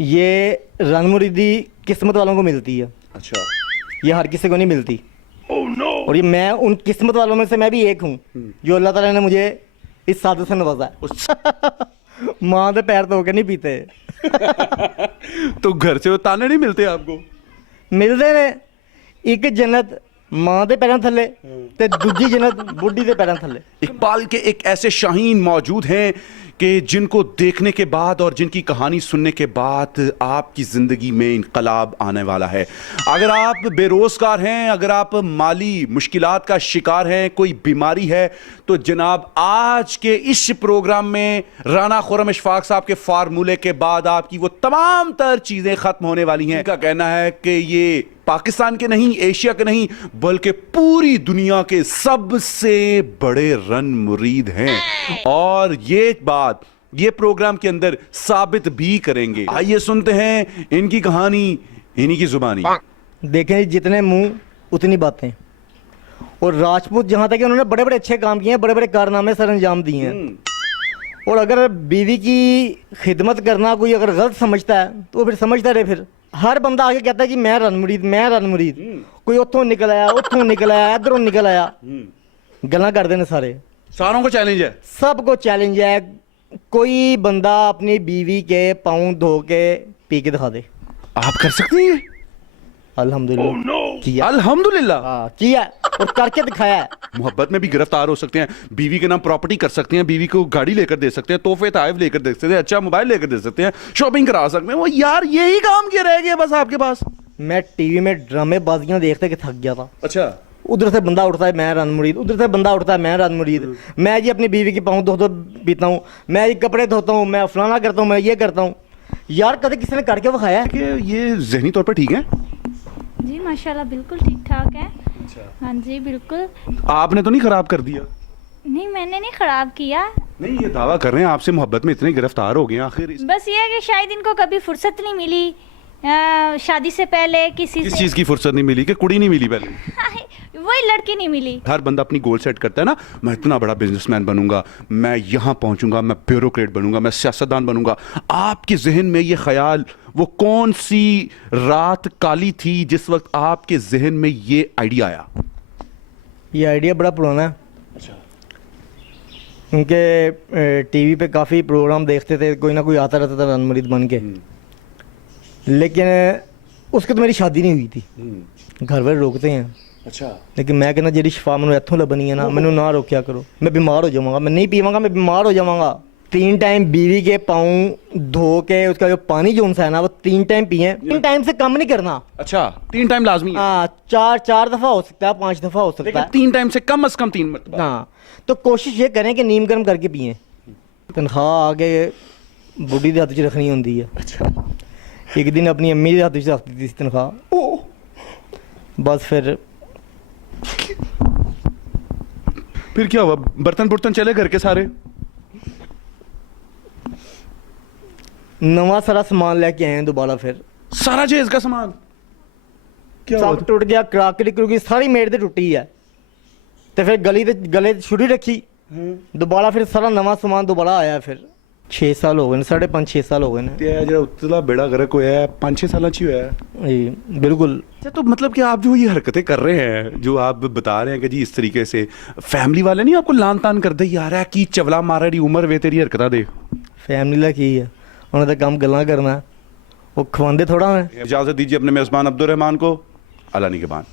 ये रनमुरीदी किस्मत वालों को मिलती है। अच्छा। ये हर किसी को नहीं मिलती। Oh no. और ये मैं उन किस्मत वालों में से मैं भी एक हूँ जो अल्लाह ताला ने मुझे इस सादत से नवाजा है। माँ के पैर धो के नहीं पीते। तो घर से वो ताने नहीं मिलते आपको? मिलते ने। एक जन्नत माँ के पैरों थले ते दूजी जन्नत बुढ़ी के पैरों थले। इकबाल के एक ऐसे शाहीन मौजूद हैं कि जिनको देखने के बाद और जिनकी कहानी सुनने के बाद आपकी ज़िंदगी में इनकलाब आने वाला है। अगर आप बेरोज़गार हैं, अगर आप माली मुश्किलात का शिकार हैं, कोई बीमारी है, तो जनाब आज के इस प्रोग्राम में राना खुर्रम इशफाक साहब के फार्मूले के बाद आपकी वो तमाम तर चीज़ें ख़त्म होने वाली हैं। इनका कहना है कि ये पाकिस्तान के नहीं, एशिया के नहीं, बल्कि पूरी दुनिया के सबसे बड़े रन मुरीद हैं। और ये बात ये प्रोग्राम के अंदर साबित भी करेंगे। आइए सुनते हैं इनकी कहानी इन्हीं की जुबानी। देखें जितने मुंह उतनी बातें। और राजपूत जहाँ तक उन्होंने बड़े बड़े अच्छे काम किए हैं, बड़े बड़े कारनामे सर अंजाम दिए हैं। और अगर बीवी की खिदमत करना कोई अगर गलत समझता है तो फिर समझता रहे। फिर हर बंदा आगे कहता है कि मैं रन मुरीद, मैं रन मुरीद। कोई उतों निकल आया, उतों निकल आया, इधरों निकल आया, गल्ला कर देने सारे। सारों को चैलेंज है, सबको चैलेंज है। कोई बंदा अपनी बीवी के पाँव धो के पी के दिखा दे। आप कर सकते हैं? अल्हम्दुलिल्लाह किया। अल्हम्दुलिल्लाह हाँ किया और करके दिखाया है। मोहब्बत में भी गिरफ्तार हो सकते हैं, बीवी के नाम प्रॉपर्टी कर सकते हैं, बीवी को गाड़ी लेकर दे सकते हैं, तोहफे ताइफ लेकर दे सकते हैं, अच्छा मोबाइल लेकर दे सकते हैं, शॉपिंग करा सकते हैं। वो यार यही काम किया रह गया बस आपके पास। मैं टीवी में ड्रामे बाजियां देखते कि थक गया था। अच्छा। उधर से बंदा उठता है मैं रन मुरीद, उधर से बंदा उठता है मैं रन मुरीद। मैं जी अपनी बीवी की पाँव धो पीता हूँ, मैं जी कपड़े धोता हूँ, मैं फलाना करता हूँ, मैं ये करता हूँ। यार कभी किसी ने करके दिखाया है? कि ये जहनी तौर पर ठीक है? जी माशाल्लाह बिल्कुल ठीक ठाक है। अच्छा। हाँ जी बिल्कुल। आपने तो नहीं खराब कर दिया? नहीं मैंने नहीं खराब किया। नहीं, ये दावा कर रहे हैं आपसे मोहब्बत में इतने गिरफ्तार हो गए आखिर बस ये है कि शायद इनको कभी फुर्सत नहीं मिली शादी से पहले किसी किस से। चीज की फुर्सत नहीं मिली? कि कुड़ी नहीं मिली पहले? वही लड़की नहीं मिली। हर बंदा अपनी गोल सेट करता है ना, मैं इतना बड़ा बिजनेसमैन बनूंगा, मैं यहाँ पहुंचूंगा, मैं ब्यूरोक्रेट बनूंगा, मैं सियासतदान बनूंगा। आपके जहन में ये ख्याल, वो कौन सी रात काली थी जिस वक्त आपके जहन में ये आइडिया आया? ये आइडिया बड़ा पुराना है। अच्छा। उनके टीवी पे काफ़ी प्रोग्राम देखते थे, कोई ना कोई आता रहता था रन मुरीद बन के। लेकिन उसके तो मेरी शादी नहीं हुई थी। घर वाले रोकते हैं। अच्छा। लेकिन मैं कहना जी शिफा मैंने इतों लभनी है ना, मैंने ना रोकया करो, मैं बीमार हो जाऊंगा, मैं नहीं पीवांगा, मैं बीमार हो जाऊंगा। 3 टाइम बीवी के पाँव धो के उसका जो पानी जो सा है ना वो 3 टाइम पिए। 3 टाइम से कम नहीं करना। अच्छा, 3 टाइम लाजमी है? हाँ, 4 दफ़ा हो सकता है, 5 दफ़ा हो सकता है। 3 टाइम से कम अज कम 3 मरतबा। हाँ, तो कोशिश ये करें कि नीम गर्म करके पिए। तनख्वाह आगे बुढ़ी के हाथ च रखनी होती है। अच्छा। एक दिन अपनी अम्मी के हाथ च रख दी थी तनख्वाह। बस फिर क्या हुआ? बर्तन बुर्तन चले घर के सारे? नवा सारा सामान लेके आए हैं दोबारा। फिर सारा जेज का सामान क्या हुआ? सब टूट गया, क्रॉकरी क्रूकरी सारी मेड़ ते टुटी है। तो फिर गले छुरी रखी दोबारा, फिर सारा नवा सामान दोबारा आया। फिर 6 साल हो गए, 5.5-6 साल हो गए ने। जो उतला बेड़ा गर्क होया है 5-6 साल ची होया है। जी बिल्कुल। अच्छा, तो मतलब कि आप जो ये हरकतें कर रहे हैं, जो आप बता रहे हैं कि जी इस तरीके से फैमिली वाले नहीं आपको लान तान करते यार है कि चवला मारा दी उम्र वे तेरी हरकतां दे? फैमिली ला की है, उन्होंने तो काम गल्ला करना है, वो खवांदे थोड़ा है। इजाजत दीजिए अपने मेजबान अब्दुल रहमान को। अल्लाह निगहबान।